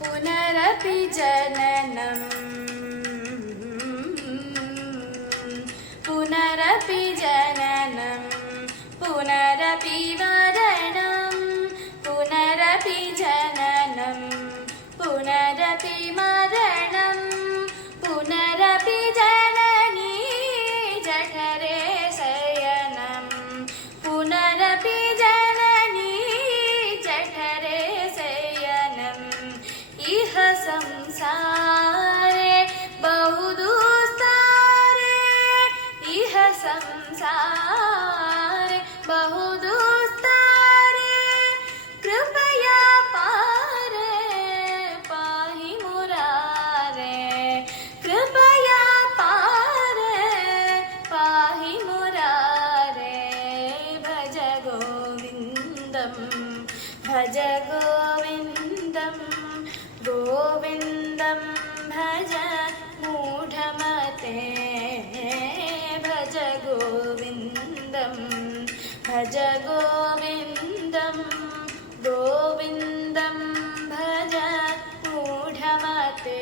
पुनरपि जननम् पुनरपि जननम् पुनरपि मरणं पुनरपि जननम् पुनरपि मरणं पुनरपि जननी जठरे शयनं पुनरपि जननी जठरे शयनम् इह संसारे बहुदुस्तारे इह संसारे बहुदुस्तारे कृपया पारे पाहि मुरारे कृपया पारे पाहि मुरारे भज गोविन्दं भज गोविन्दं गोविन्दं भज मूढमते भज गोविन्दं भज गोविन्दं गोविन्दं भज मूढमते।